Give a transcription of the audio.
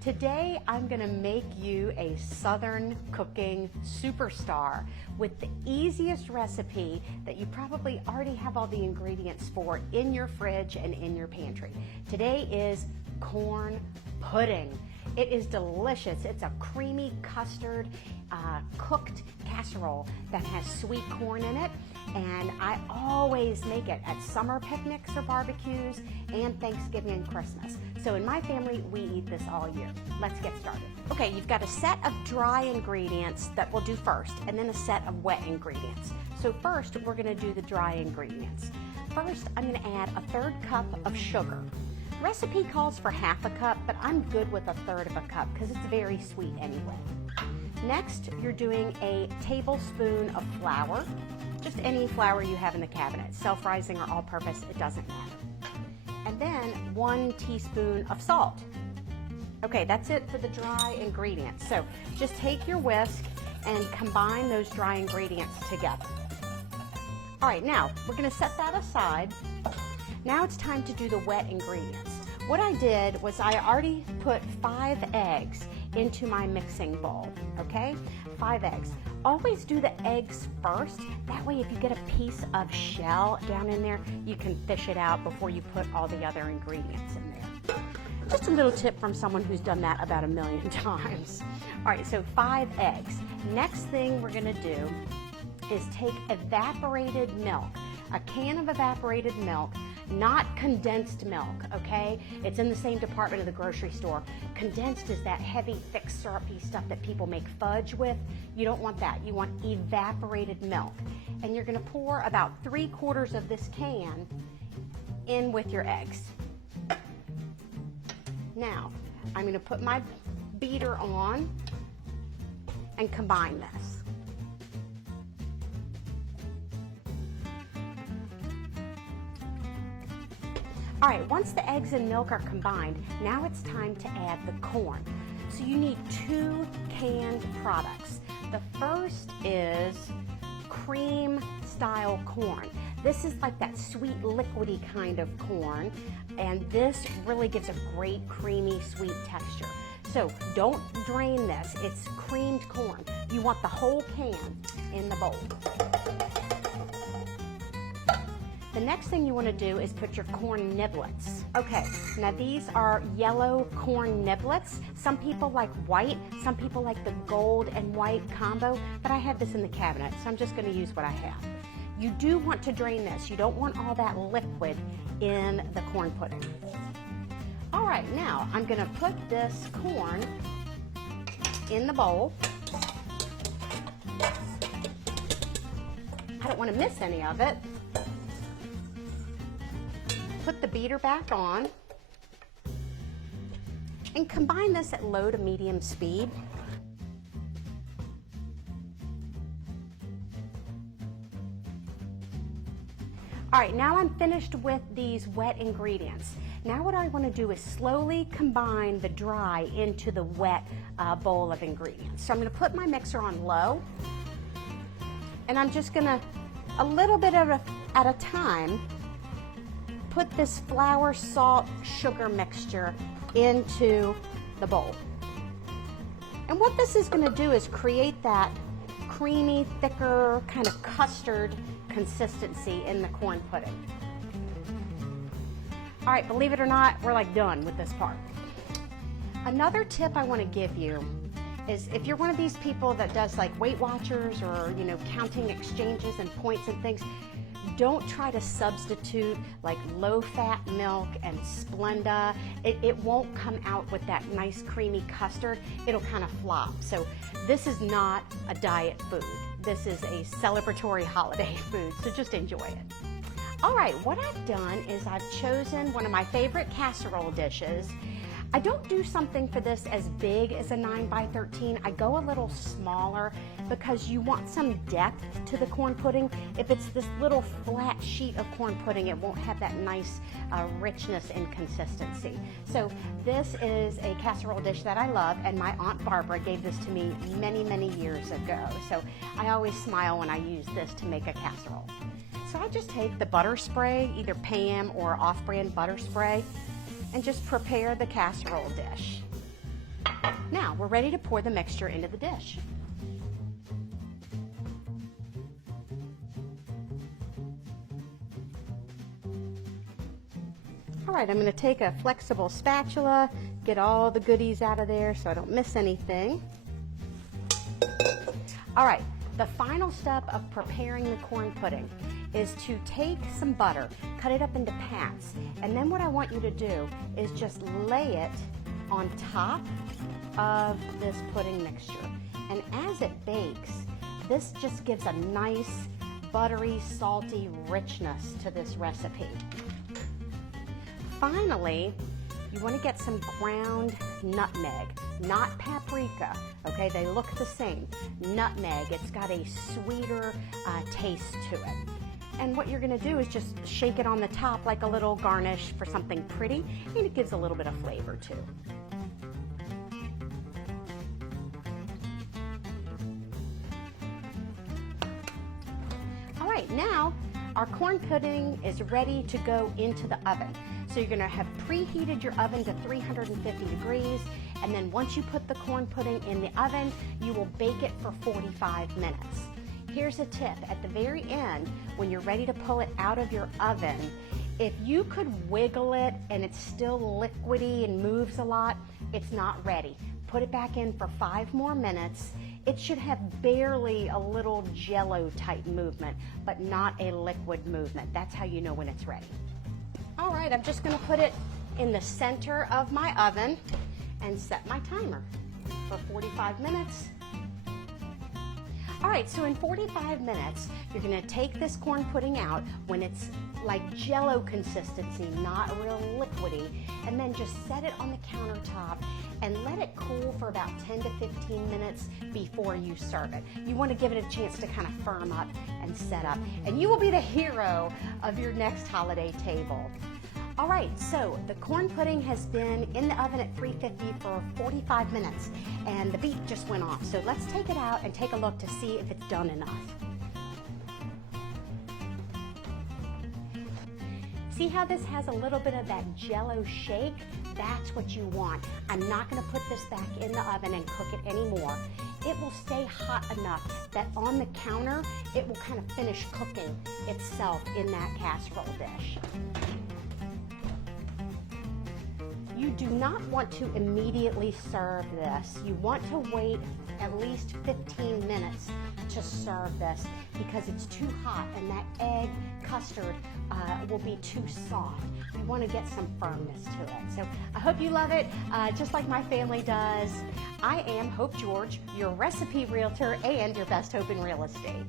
Today I'm going to make you a Southern cooking superstar with the easiest recipe that you probably already have all the ingredients for in your fridge and in your pantry. Today is corn pudding. It is delicious. It's a creamy custard cooked casserole that has sweet corn in it, and I always make it at summer picnics or barbecues and Thanksgiving and Christmas. So in my family, we eat this all year. Let's get started. Okay, you've got a set of dry ingredients that we'll do first, and then a set of wet ingredients. So first, we're gonna do the dry ingredients. First, I'm gonna add a 1/3 cup of sugar. Recipe calls for 1/2 cup, but I'm good with a 1/3 of a cup because it's very sweet anyway. Next, you're doing a tablespoon of flour, just any flour you have in the cabinet, self-rising or all-purpose, it doesn't matter. And then 1 teaspoon of salt. Okay, that's it for the dry ingredients. So just take your whisk and combine those dry ingredients together. All right, now we're gonna set that aside. Now it's time to do the wet ingredients. What I did was I already put 5 eggs into my mixing bowl, okay? 5 eggs. Always do the eggs first. That way if you get a piece of shell down in there, you can fish it out before you put all the other ingredients in there. Just a little tip from someone who's done that about 1,000,000 times. All right, so 5 eggs. Next thing we're gonna do is take evaporated milk, a can of evaporated milk, not condensed milk, okay? It's in the same department of the grocery store. Condensed is that heavy, thick, syrupy stuff that people make fudge with. You don't want that. You want evaporated milk. And you're gonna pour about 3/4 of this can in with your eggs. Now, I'm gonna put my beater on and combine this. All right, once the eggs and milk are combined, now it's time to add the corn. So you need 2 canned products. The first is cream style corn. This is like that sweet liquidy kind of corn, and this really gives a great creamy sweet texture. So don't drain this, it's creamed corn. You want the whole can in the bowl. The next thing you want to do is put your corn niblets. Okay, now these are yellow corn niblets. Some people like white, some people like the gold and white combo, but I have this in the cabinet, so I'm just going to use what I have. You do want to drain this. You don't want all that liquid in the corn pudding. All right, now I'm going to put this corn in the bowl. I don't want to miss any of it. Put the beater back on and combine this at low to medium speed. All right, now I'm finished with these wet ingredients. Now what I want to do is slowly combine the dry into the wet bowl of ingredients. So I'm going to put my mixer on low, and I'm just going to, a little bit at a time, put this flour, salt, sugar mixture into the bowl. And what this is going to do is create that creamy, thicker, kind of custard consistency in the corn pudding. All right, believe it or not, we're like done with this part. Another tip I want to give you is if you're one of these people that does like Weight Watchers or, you know, counting exchanges and points and things, don't try to substitute like low-fat milk and Splenda. It won't come out with that nice creamy custard. It'll kind of flop. So this is not a diet food. This is a celebratory holiday food, so just enjoy it. All right, what I've done is I've chosen one of my favorite casserole dishes. I don't do something for this as big as a 9x13. I go a little smaller because you want some depth to the corn pudding. If it's this little flat sheet of corn pudding, it won't have that nice richness and consistency. So this is a casserole dish that I love, and my Aunt Barbara gave this to me many, many years ago. So I always smile when I use this to make a casserole. So I just take the butter spray, either Pam or off-brand butter spray, and just prepare the casserole dish. Now we're ready to pour the mixture into the dish. All right, I'm going to take a flexible spatula, get all the goodies out of there so I don't miss anything. All right, the final step of preparing the corn pudding is to take some butter, cut it up into pats, and then what I want you to do is just lay it on top of this pudding mixture. And as it bakes, this just gives a nice, buttery, salty richness to this recipe. Finally, you want to get some ground nutmeg, not paprika, okay? They look the same. Nutmeg, it's got a sweeter taste to it. And what you're going to do is just shake it on the top like a little garnish for something pretty, and it gives a little bit of flavor too. All right, now our corn pudding is ready to go into the oven. So you're going to have preheated your oven to 350 degrees, and then once you put the corn pudding in the oven, you will bake it for 45 minutes. Here's a tip. At the very end, when you're ready to pull it out of your oven, if you could wiggle it and it's still liquidy and moves a lot, it's not ready. Put it back in for 5 more minutes. It should have barely a little jello type movement, but not a liquid movement. That's how you know when it's ready. All right, I'm just going to put it in the center of my oven and set my timer for 45 minutes. All right, so in 45 minutes, you're going to take this corn pudding out when it's like jello consistency, not real liquidy, and then just set it on the countertop and let it cool for about 10 to 15 minutes before you serve it. You want to give it a chance to kind of firm up and set up, and you will be the hero of your next holiday table. All right, so the corn pudding has been in the oven at 350 for 45 minutes, and the beep just went off. So let's take it out and take a look to see if it's done enough. See how this has a little bit of that jello shake? That's what you want. I'm not going to put this back in the oven and cook it anymore. It will stay hot enough that on the counter, it will kind of finish cooking itself in that casserole dish. You do not want to immediately serve this. You want to wait at least 15 minutes to serve this because it's too hot and that egg custard will be too soft. You want to get some firmness to it. So I hope you love it, just like my family does. I am Hope George, your recipe realtor and your best hope in real estate.